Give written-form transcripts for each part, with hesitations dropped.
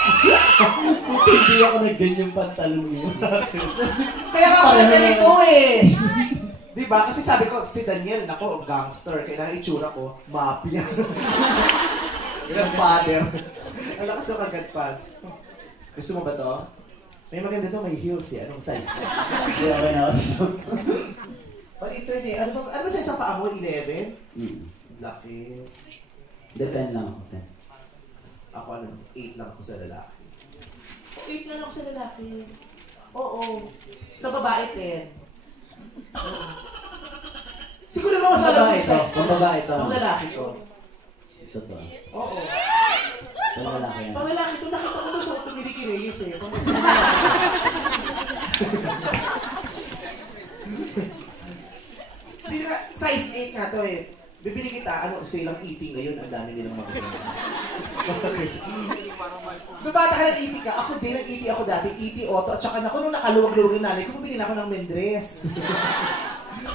Hindi ako nag-ganyang pantalon niyo. Kaya nga ako ganito eh. Diba? Kasi sabi ko, si Daniel, nako, gangster. Kaya na itsura ko, mafia. Grandfather. Ang lakas ng kagatpad. Gusto mo ba to? May maganda to, may heels eh. Anong size ko? Hindi ako na ako. But ito yun eh. Ano ba sa isang paa mo? 11? Laki. Depend lang ako. Ako ano, 8 lang ako sa lalaki. 8 lang ako sa lalaki. Oo. Sa babae 10. Siguro naman mas alam ko isa. Ang babae ito. Ang lalaki ko. Totoo. Oo. Ang lalaki yan. Ang lalaki ito, nakita ko ito sa Tumiliki Reyes eh. Size 8 nga to eh. Bibili kita, ano, silang eating ngayon, ang dami nilang magiging. Nung bata ka ng eating ka, ako din, nag-eating ako dati, eating auto, at saka nung nakaluwag-luwag yung nanay ko, bumili na ako ng mendres.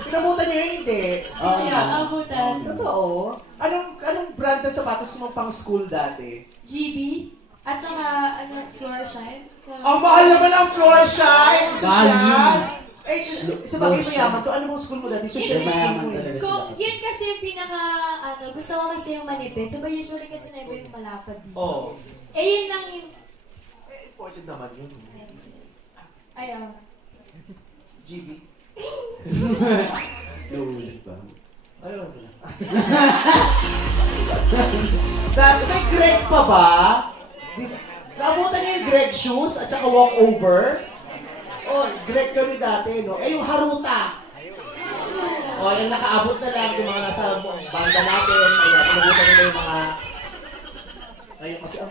Pinabutan niyo yun, hindi? Abutan. Totoo. Anong brand ng sapatos mo pang school dati? GB. At saka, Floor Shine. Ang mahal naman ang Floor Shine! Social! Eh, sa bagay mayaman to, ano mong school mo dati? Social school mo yun. Yun kasi yung pinaka, gusto ko kasi yung manipis. Diba usually kasi na yung malapad dito. Oo. Eh, yun lang yung... Eh, important naman yun. Ayaw. GB. Naulit pa. Ayun. May Greg pa ba? Naabutan niyo yung Greg shoes at saka walkover? Oh, Greg kami dati, no? Eh, yung Haruta. Oh, yung nakaabot na lang yung mga nasa banda natin. Ay, nabutan nila yung mga... Ayun, kasi ang